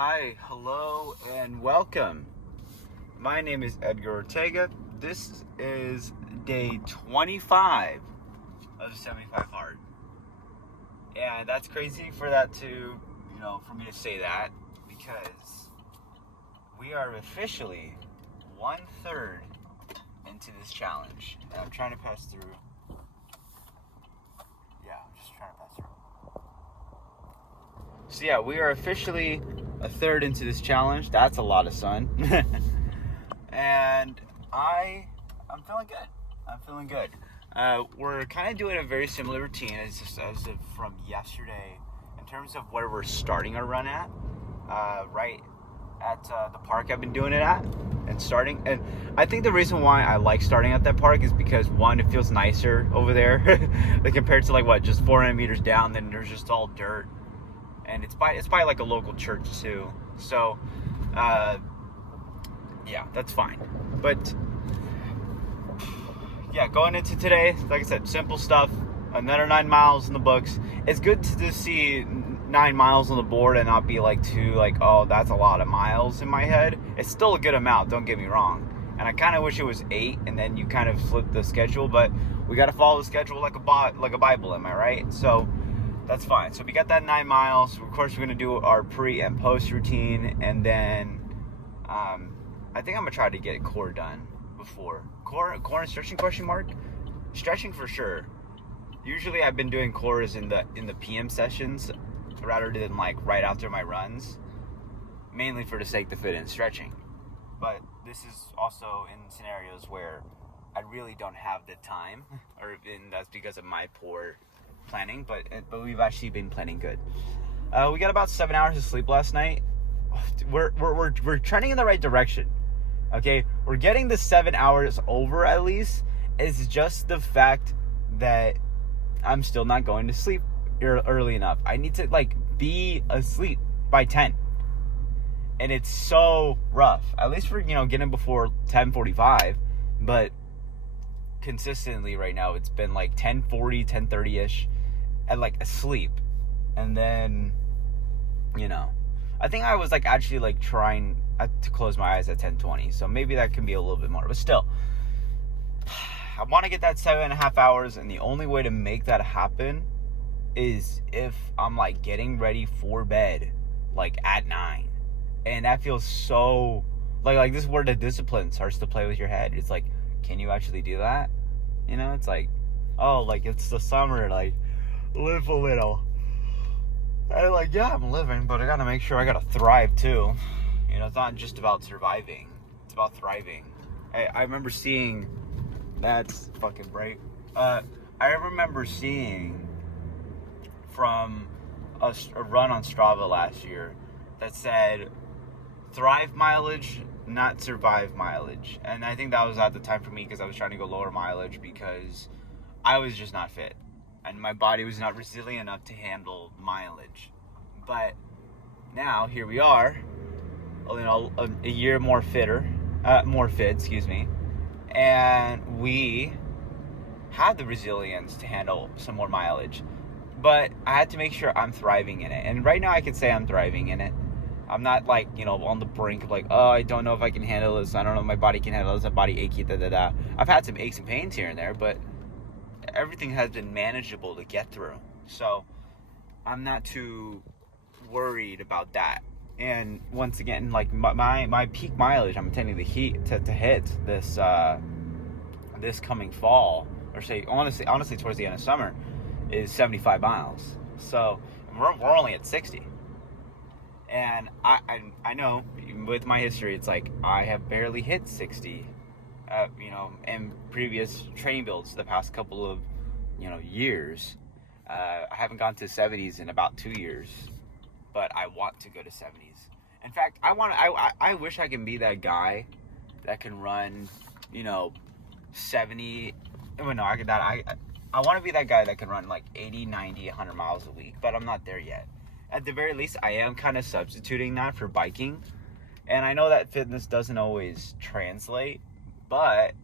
Hi, hello, and welcome. My name is Edgar Ortega. This is day 25 of 75 Hard. And that's crazy for that to, for me to say that, because we are officially 1/3 into this challenge. And I'm trying to pass through. Yeah, I'm just trying to pass through. So yeah, we are officially a third into this challenge. That's a lot of sun. And I'm feeling good. I'm feeling good. We're kind of doing a very similar routine as from yesterday in terms of where we're starting our run at. Right at the park I've been doing it at and starting. And I think the reason why I like starting at that park is because, one, it feels nicer over there like compared to just 400 meters down. Then there's just all dirt. And it's by like a local church too, so yeah, that's fine. But yeah, going into today, like I said, simple stuff. Another 9 miles in the books. It's good to just see 9 miles on the board and not be oh, that's a lot of miles in my head. It's still a good amount, don't get me wrong. And I kind of wish it was 8, and then you kind of flip the schedule. But we got to follow the schedule like a Bible, am I right? So that's fine. So we got that 9 miles. Of course, we're going to do our pre and post routine. And then I think I'm going to try to get core done before. Core and stretching, question mark? Stretching for sure. Usually I've been doing cores in the PM sessions rather than right after my runs. Mainly for the sake of fit and stretching. But this is also in scenarios where I really don't have the time. And that's because of my poor planning, but we've actually been planning good. We got about 7 hours of sleep last night. We're trending in the right direction. Okay, we're getting the 7 hours over at least. It's just the fact that I'm still not going to sleep early enough. I need to be asleep by 10, and it's so rough. At least for getting before 10:45, but consistently right now it's been 10:40, 10:30 ish. At asleep, and then I think I was actually trying to close my eyes at 10:20, so maybe that can be a little bit more, but still I want to get that 7.5 hours, and the only way to make that happen is if I'm getting ready for bed at 9, and that feels so this is where the discipline starts to play with your head. It's can you actually do that? It's oh, it's the summer, live a little. And yeah, I'm living, but I gotta make sure I gotta thrive too. It's not just about surviving, it's about thriving. I remember seeing, that's fucking bright. I remember seeing from a run on Strava last year that said thrive mileage, not survive mileage. And I think that was at the time for me because I was trying to go lower mileage because I was just not fit. And my body was not resilient enough to handle mileage. But now, here we are, a year more fit, and we have the resilience to handle some more mileage. But I had to make sure I'm thriving in it. And right now I can say I'm thriving in it. I'm not on the brink of oh, I don't know if I can handle this. I don't know if my body can handle this. My body achy, da. I've had some aches and pains here and there, but everything has been manageable to get through. So I'm not too worried about that. And once again, my peak mileage I'm intending to hit this coming fall, or say honestly towards the end of summer, is 75 miles. So we're only at 60. And I know with my history, it's I have barely hit 60. In previous training builds the past couple of, years. I haven't gone to 70s in about 2 years, but I want to go to 70s. In fact, I wish I can be that guy that can run, 70. Well, no, I want to be that guy that can run 80, 90, 100 miles a week, but I'm not there yet. At the very least, I am kind of substituting that for biking. And I know that fitness doesn't always translate, but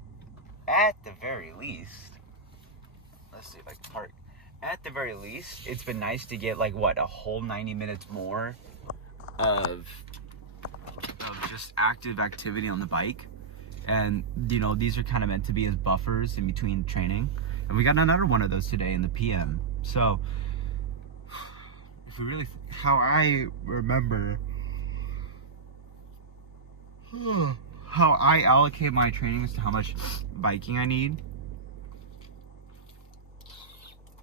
at the very least, let's see if I can park. At the very least, it's been nice to get a whole 90 minutes more of just active activity on the bike. And you know, these are kind of meant to be as buffers in between training. And we got another one of those today in the PM. So if we really, how I remember how I allocate my training as to how much biking I need,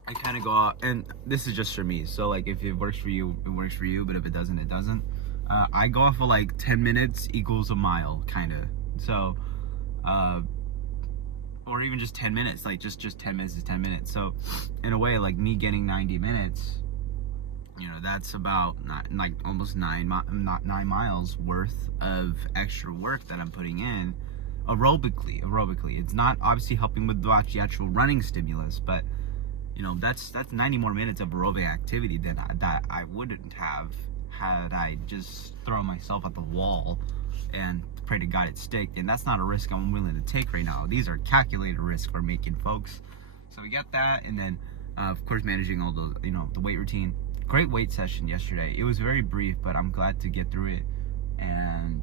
I kind of go out, and this is just for me, so like if it works for you, it works for you, but if it doesn't, it doesn't. I go off of like 10 minutes equals a mile, kind of. So or even just 10 minutes, like just 10 minutes is 10 minutes. So in a way, like me getting 90 minutes, you know, that's about like almost 9 miles worth of extra work that I'm putting in aerobically. It's not obviously helping with the actual running stimulus, but you know, that's 90 more minutes of aerobic activity than that I wouldn't have had I just thrown myself at the wall and pray to God it stick. And that's not a risk I'm willing to take right now. These are calculated risks we're making, folks. So we got that, and then of course managing all the, you know, the weight routine. Great weight session yesterday. It was very brief, but I'm glad to get through it. And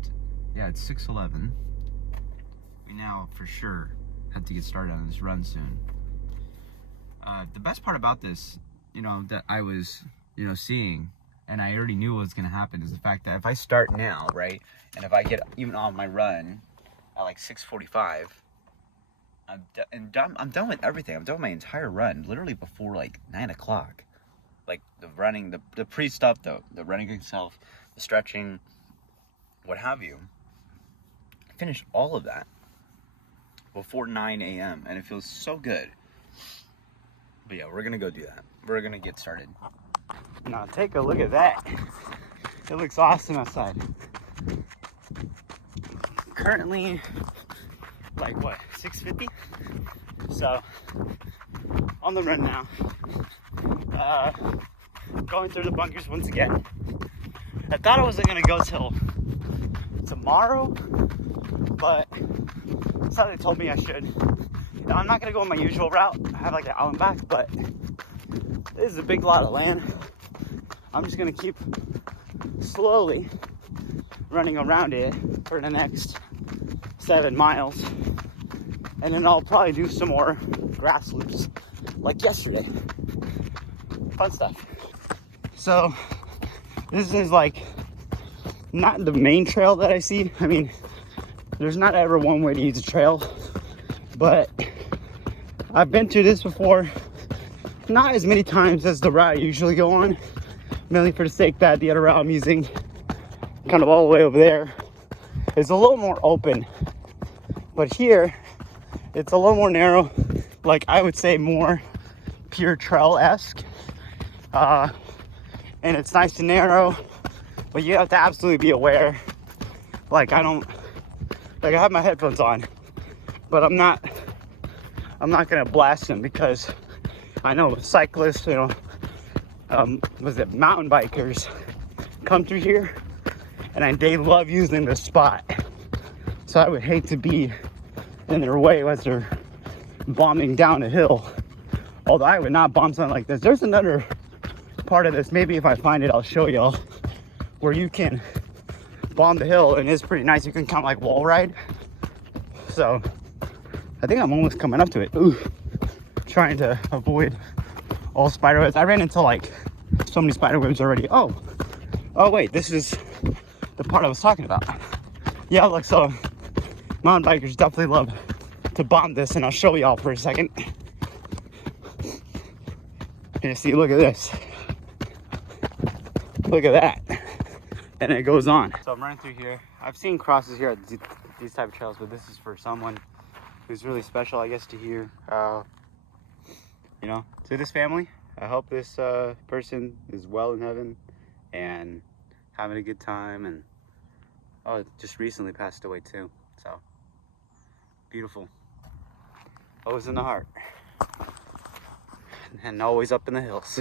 yeah, it's 6:11. We now for sure have to get started on this run soon. The best part about this, you know, that I was, you know, seeing, and I already knew what was going to happen, is the fact that if I start now, right, and if I get even on my run at like 6:45, I'm done with everything. I'm done with my entire run, literally before like 9 o'clock. Like the running, the pre stuff, though, the running itself, the stretching, what have you. I finished all of that before 9 a.m. and it feels so good. But yeah, we're gonna go do that. We're gonna get started. Now take a look at that. It looks awesome outside. Currently, like what, 6:50? So, on the run now. Going through the bunkers once again. I thought I wasn't gonna go till tomorrow, but somebody told me I should. Now, I'm not gonna go on my usual route. I have like an out and back, but this is a big lot of land. I'm just gonna keep slowly running around it for the next 7 miles. And then I'll probably do some more grass loops like yesterday. Fun stuff. So this is like not the main trail that I see. I mean, there's not ever one way to use a trail, but I've been to this before, not as many times as the route I usually go on, mainly for the sake that the other route I'm using, kind of all the way over there, is a little more open. But here, it's a little more narrow, like I would say more pure trail-esque. And it's nice and narrow, but you have to absolutely be aware. Like I have my headphones on, but I'm not gonna blast them, because I know cyclists, you know, mountain bikers come through here and they love using this spot. So I would hate to be in their way as they're bombing down a hill. Although I would not bomb something like this. There's another part of this, maybe if I find it I'll show y'all, where you can bomb the hill and it's pretty nice. You can kind of like wall ride. So I think I'm almost coming up to it. Ooh, trying to avoid all spider webs. I ran into like so many spider webs already. Oh wait, this is the part I was talking about. Yeah, look, so mountain bikers definitely love to bomb this, and I'll show y'all for a second. You see, look at this. Look at that. And it goes on. So I'm running through here. I've seen crosses here at these type of trails, but this is for someone who's really special, I guess, to hear, you know, to this family. I hope this person is well in heaven and having a good time. And it just recently passed away too. So beautiful. Always in the heart. And always up in the hills.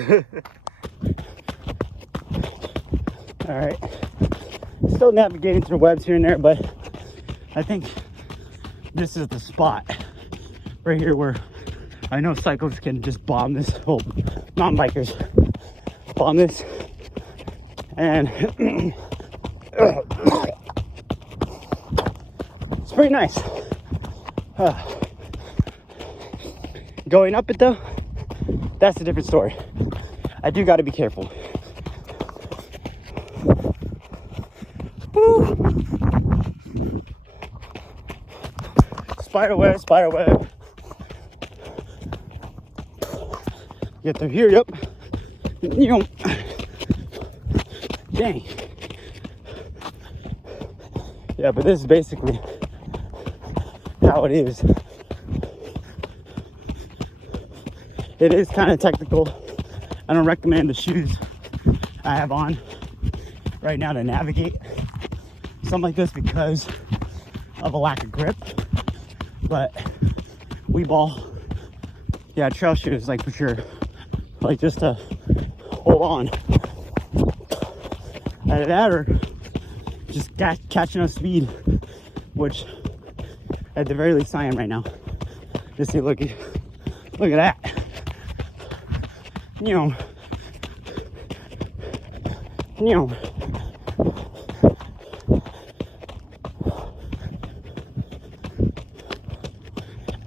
All right, still navigating through webs here and there, but I think this is the spot right here where I know cyclists can just bomb this, mountain bikers bomb this, and It's pretty nice. Going up it though, that's a different story. I do got to be careful. Woo. Spider web, spider web. Get through here, yep. Dang. Yeah, but this is basically how it is. It is kind of technical. I don't recommend the shoes I have on right now to navigate something like this because of a lack of grip. But we ball, yeah, trail shoes, like for sure, like just to hold on. Either that or just catching up speed, which at the very least I am right now. Just see, look at that.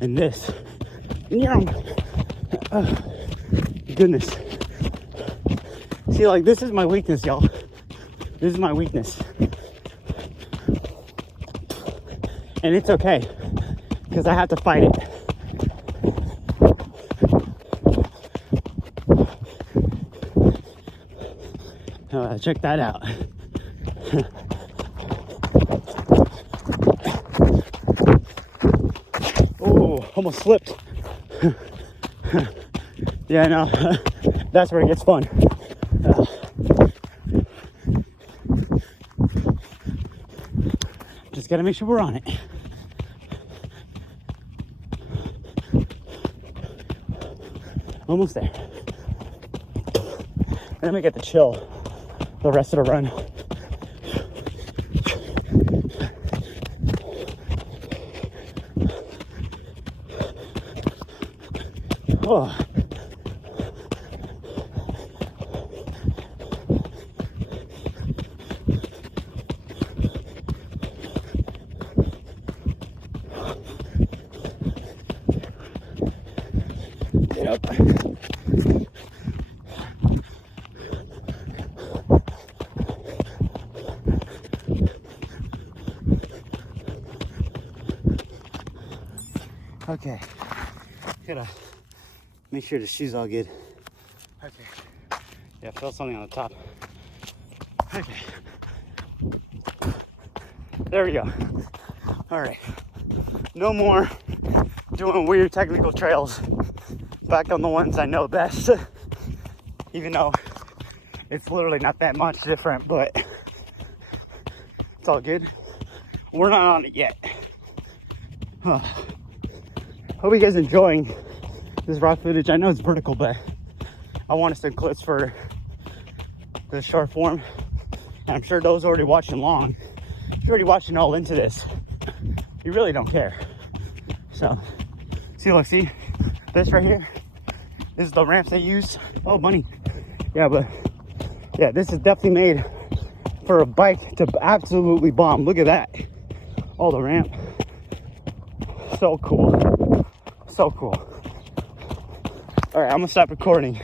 And this, goodness. See, like, this is my weakness, y'all. This is my weakness. And it's okay, because I have to fight it. Check that out. Oh, almost slipped. Yeah, no, that's where it gets fun. Just gotta make sure we're on it. Almost there. And then we get to chill the rest of the run. Oh. Get up. Okay, gotta make sure the shoe's all good. Okay, yeah, felt something on the top. Okay, there we go. All right, no more doing weird technical trails. Back on the ones I know best, even though it's literally not that much different, but it's all good. We're not on it yet. Hope you guys enjoying this raw footage. I know it's vertical, but I want to send clips for the short form. And I'm sure those already watching long, if you're already watching all into this, you really don't care. So, see this right here? This is the ramps they use. Oh, bunny. Yeah, but yeah, this is definitely made for a bike to absolutely bomb. Look at that. Oh, the ramp. So cool. So cool. All right, I'm gonna stop recording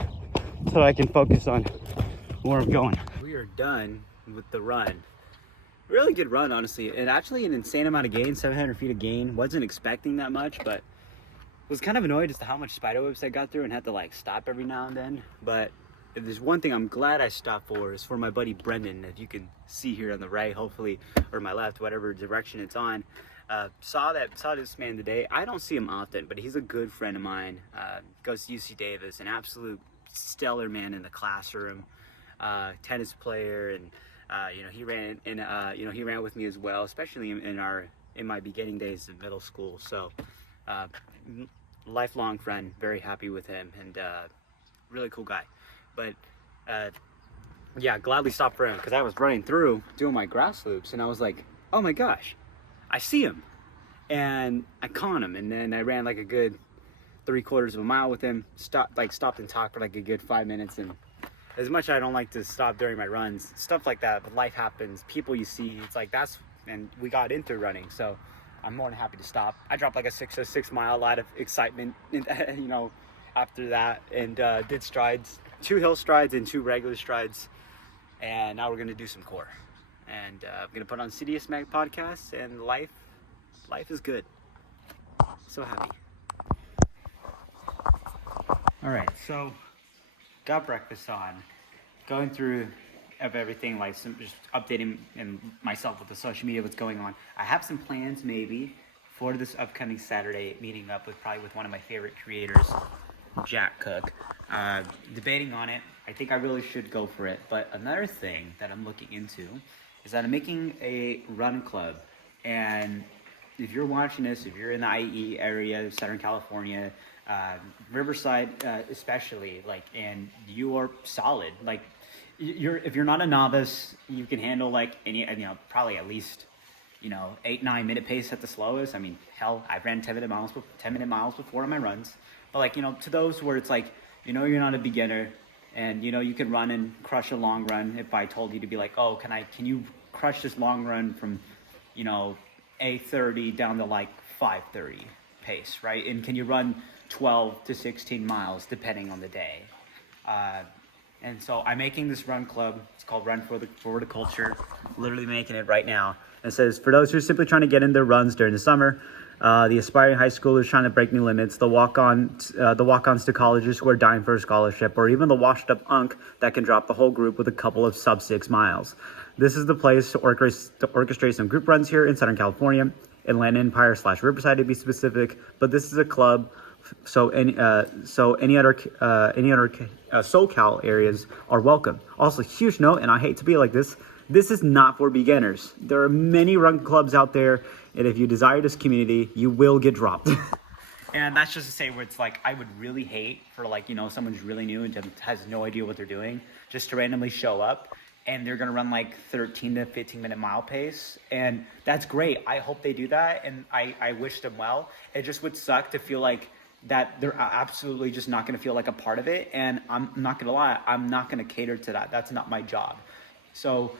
so I can focus on where I'm going. We are done with the run. Really good run, honestly, and actually an insane amount of gain, 700 feet of gain. Wasn't expecting that much, but was kind of annoyed as to how much spider webs I got through and had to like stop every now and then. But if there's one thing I'm glad I stopped for, is for my buddy Brendan, that you can see here on the right, hopefully, or my left, whatever direction it's on. Saw this man today. I don't see him often, but he's a good friend of mine. Goes to UC Davis, an absolute stellar man in the classroom, tennis player, and he ran in he ran with me as well, especially in my beginning days of middle school. So lifelong friend, very happy with him, and really cool guy. But yeah, gladly stopped for him because I was running through doing my grass loops, and I was like, oh my gosh, I see him, and I caught him, and then I ran like a good 3/4 of a mile with him. Stopped and talked for like a good 5 minutes, and as much as I don't like to stop during my runs, stuff like that, but life happens, people you see, it's like and we got into running, so I'm more than happy to stop. I dropped like a 6 mile out of excitement, after that, and did strides, 2 hill strides and 2 regular strides, and now we're gonna do some core, and I'm gonna put on CDS Mag podcast, and life is good. So happy. All right, so got breakfast on, going through of everything, like just updating myself with the social media, what's going on. I have some plans maybe for this upcoming Saturday, meeting up with one of my favorite creators, Jack Cook, debating on it. I think I really should go for it. But another thing that I'm looking into is that I'm making a run club. And if you're watching this, if you're in the IE area, Southern California, Riverside especially, like, and you are solid, like, if you're not a novice, you can handle like probably at least 8-9 minute pace at the slowest. I mean, hell, I've ran 10-minute miles before on my runs. But like, to those where it's like, you're not a beginner, and you can run and crush a long run. If I told you to be like, oh, can you crush this long run from 8:30 down to like 5:30 pace, right? And can you run 12 to 16 miles depending on the day? And so I'm making this run club. It's called Run for the Culture. Literally making it right now. It says, for those who are simply trying to get in their runs during the summer, the aspiring high schoolers trying to break new limits, the walk-ons to colleges who are dying for a scholarship, or even the washed-up unk that can drop the whole group with a couple of sub-6 miles. This is the place to orchestrate some group runs here in Southern California, Inland Empire / Riverside to be specific. But this is a club. So any other SoCal areas are welcome. Also, huge note, and I hate to be like this is not for beginners. There are many run clubs out there, and if you desire this community, you will get dropped. And that's just to say where it's like, I would really hate for someone who's really new and has no idea what they're doing, just to randomly show up, and they're gonna run like 13 to 15 minute mile pace, and that's great. I hope they do that, and I wish them well. It just would suck to feel like that they're absolutely just not going to feel like a part of it. And I'm not going to lie, I'm not going to cater to that. That's not my job. So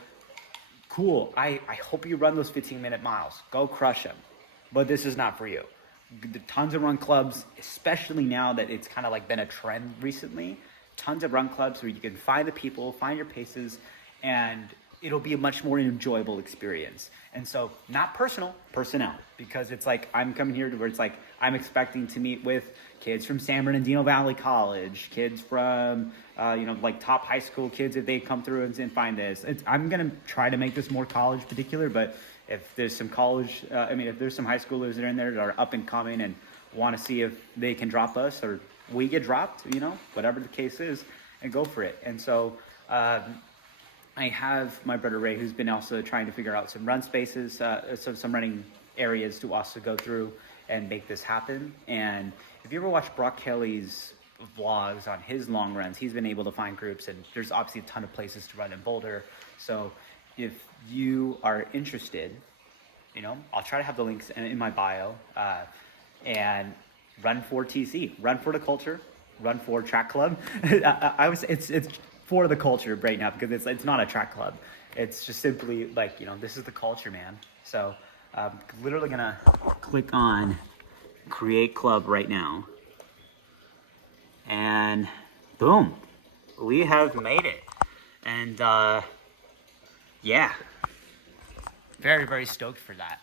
cool. I hope you run those 15-minute miles. Go crush them. But this is not for you. Tons of run clubs, especially now that it's kind of like been a trend recently. Tons of run clubs where you can find the people, find your paces, and it'll be a much more enjoyable experience. And so, not personnel, because it's like I'm coming here to where it's like I'm expecting to meet with kids from San Bernardino Valley College, kids from like top high school kids if they come through and find this. I'm gonna try to make this more college particular, but if there's some college, if there's some high schoolers that are in there that are up and coming and want to see if they can drop us or we get dropped, whatever the case is, and go for it. And so. I have my brother Ray, who's been also trying to figure out some run spaces, some running areas to also go through and make this happen. And if you ever watch Brock Kelly's vlogs on his long runs, he's been able to find groups, and there's obviously a ton of places to run in Boulder. So if you are interested, I'll try to have the links in my bio, and Run for TC, Run for the Culture, Run for Track Club. It's for the culture right now, because it's not a track club. It's just simply like, this is the culture, man. So I'm literally gonna click on create club right now, and boom, we have made it. And yeah, very, very stoked for that.